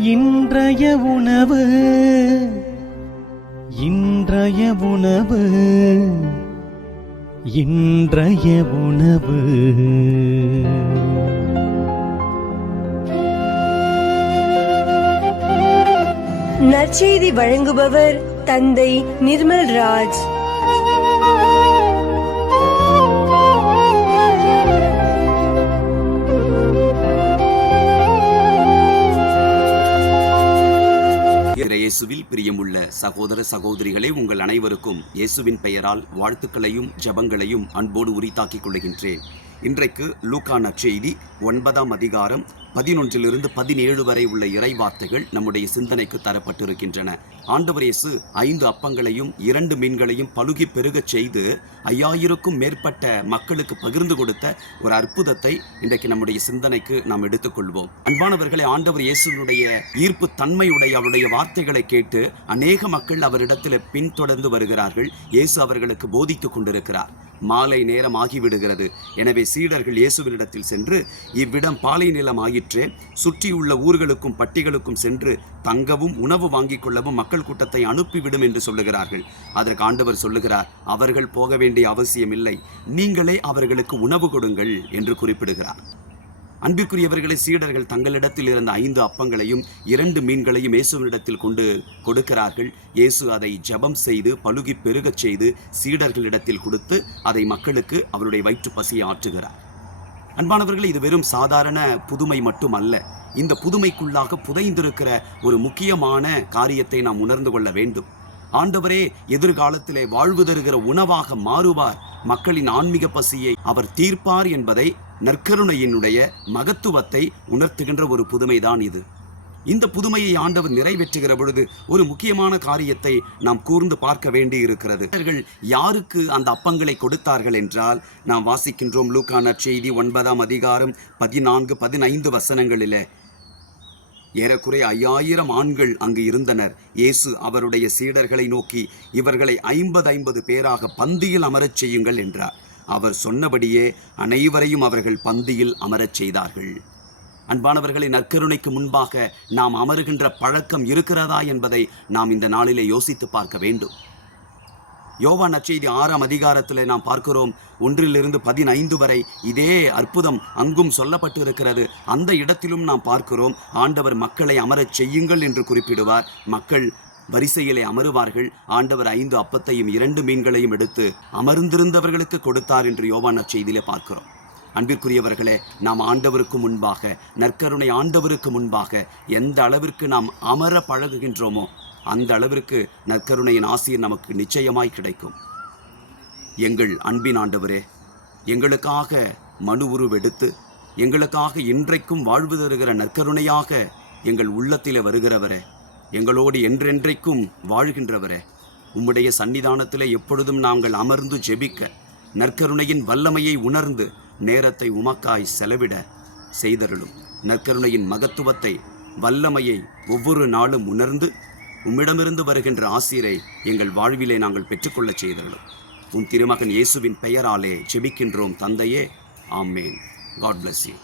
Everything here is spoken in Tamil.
இன்றைய உணவு இன்றைய உணவு இன்றைய உணவு. நற்செய்தி வழங்குபவர் தந்தை நிர்மல் ராஜ். இயேசுவில் பிரியமுள்ள சகோதர சகோதரிகளே, உங்கள் அனைவருக்கும் இயேசுவின் பெயரால் வாழ்த்துக்களையும் ஜெபங்களையும் அன்போடு உரித்தாக்கிக் கொள்கின்றேன். இன்றைக்கு லூக்கா நற்செய்தி 9ஆம் அதிகாரம் 11 - 17 வரை உள்ள இறைவார்த்தைகள் நம்முடைய சிந்தனைக்கு தரப்பட்டிருக்கின்றன. ஆண்டவர் இயேசு 5 அப்பங்களையும் 2 மீன்களையும் பலுகி பெருகச் செய்து 5000க்கும் மேற்பட்ட மக்களுக்கு பகிர்ந்து கொடுத்த ஒரு அற்புதத்தை இன்றைக்கு நம்முடைய சிந்தனைக்கு நாம் எடுத்துக்கொள்வோம். அன்பானவர்களை, ஆண்டவர் இயேசுனுடைய ஈர்ப்பு தன்மையுடைய அவருடைய வார்த்தைகளை கேட்டு அநேக மக்கள் அவரிடத்தில் பின்தொடர்ந்து வருகிறார்கள். இயேசு அவர்களுக்கு போதித்துக் கொண்டிருக்கிறார். மாலை நேரம் ஆகிவிடுகிறது. எனவே சீடர்கள் இயேசுவினிடத்தில் சென்று, இவ்விடம் பாலை நிலம் ஆயிற்றே, சுற்றியுள்ள ஊர்களுக்கும் பட்டிகளுக்கும் சென்று தங்கவும் உணவு வாங்கிக் கொள்ளவும் மக்கள் கூட்டத்தை அனுப்பிவிடும் என்று சொல்லுகிறார்கள். அதற்கு ஆண்டவர் சொல்லுகிறார், அவர்கள் போக வேண்டிய அவசியம் இல்லை, நீங்களே அவர்களுக்கு உணவு கொடுங்கள் என்று குறிப்பிடுகிறார். அன்பிற்குரியவர்களை, சீடர்கள் தங்களிடத்தில் இருந்த 5 அப்பங்களையும் 2 மீன்களையும் இயேசுவினிடத்தில் கொண்டு கொடுக்கிறார்கள். இயேசு அதை ஜெபம் செய்து பலுகி பெருகச் செய்து சீடர்களிடத்தில் கொடுத்து அதை மக்களுக்கு அவருடைய வயிற்று பசியை ஆற்றுகிறார். அன்பானவர்கள், இது வெறும் சாதாரண புதுமை மட்டுமல்ல. இந்த புதுமைக்குள்ளாக புதைந்திருக்கிற ஒரு முக்கியமான காரியத்தை நாம் உணர்ந்து கொள்ள வேண்டும். ஆண்டவரே எதிர்காலத்திலே வாழ்வு தருகிற உணவாக மாறுவார், மக்களின் ஆன்மீக பசியை அவர் தீர்ப்பார் என்பதை, நற்கருணையினுடைய மகத்துவத்தை உணர்த்துகின்ற ஒரு புதுமைதான் இது. இந்த புதுமையை ஆண்டவர் நிறைவேற்றுகிற பொழுது ஒரு முக்கியமான காரியத்தை நாம் கூர்ந்து பார்க்க வேண்டி இருக்கிறது. யாருக்கு அந்த அப்பங்களை கொடுத்தார்கள் என்றால், நாம் வாசிக்கின்றோம் லூக்கா நற்செய்தி 9ஆம் அதிகாரம் 14 - 15 வசனங்களிலே, ஏறக்குறைய 5000 ஆண்கள் அங்கு இருந்தனர். இயேசு அவருடைய சீடர்களை நோக்கி, இவர்களை 50 பேராக பந்தியில் அமரச் செய்யுங்கள் என்றார். அவர் சொன்னபடியே அனைவரையும் அவர்கள் பந்தியில் அமரச் செய்தார்கள். அன்பானவர்களை, நற்கருணைக்கு முன்பாக நாம் அமருகின்ற பழக்கம் இருக்கிறதா என்பதை நாம் இந்த நாளிலே யோசித்து பார்க்க வேண்டும். யோவான் நற்செய்தி 6ஆம் அதிகாரத்தில் நாம் பார்க்கிறோம், 1 - 15 வரை இதே அற்புதம் அங்கும் சொல்லப்பட்டு இருக்கிறது. அந்த இடத்திலும் நாம் பார்க்கிறோம், ஆண்டவர் மக்களை அமரச் செய்யுங்கள் என்று குறிப்பிடுவார். மக்கள் வரிசையிலே அமருவார்கள். ஆண்டவர் 5 அப்பத்தையும் 2 மீன்களையும் எடுத்து அமர்ந்திருந்தவர்களுக்கு கொடுத்தார் என்று யோவான் நற்செய்தியிலே பார்க்கிறோம். அன்பிற்குரியவர்களே, நாம் ஆண்டவருக்கு முன்பாக, நற்கருணை ஆண்டவருக்கு முன்பாக எந்த அளவிற்கு நாம் அமர பழகுகின்றோமோ அந்த அளவிற்கு நற்கருணையின் ஆசீர் நமக்கு நிச்சயமாய் கிடைக்கும். எங்கள் அன்பின் ஆண்டவரே, எங்களுக்காக மனு உருவெடுத்து எங்களுக்காக இன்றைக்கும் வாழ்வு தருகிற நற்கருணையாக எங்கள் உள்ளத்திலே வருகிறவரே, எங்களோடு என்றென்றைக்கும் வாழ்கின்றவரே, உம்முடைய சன்னிதானத்திலே எப்பொழுதும் நாங்கள் அமர்ந்து ஜெபிக்க, நற்கருணையின் வல்லமையை உணர்ந்து நேரத்தை உமக்காய் செலவிட செய்தருளும். நற்கருணையின் மகத்துவத்தை, வல்லமையை ஒவ்வொரு நாளும் உணர்ந்து உம்மிடமிருந்து வருகின்ற ஆசீரை எங்கள் வாழ்விலே நாங்கள் பெற்றுக்கொள்ள செய்தருளும். உம் திருமகன் இயேசுவின் பெயராலே ஜெபிக்கின்றோம் தந்தையே, ஆமேன். God bless you.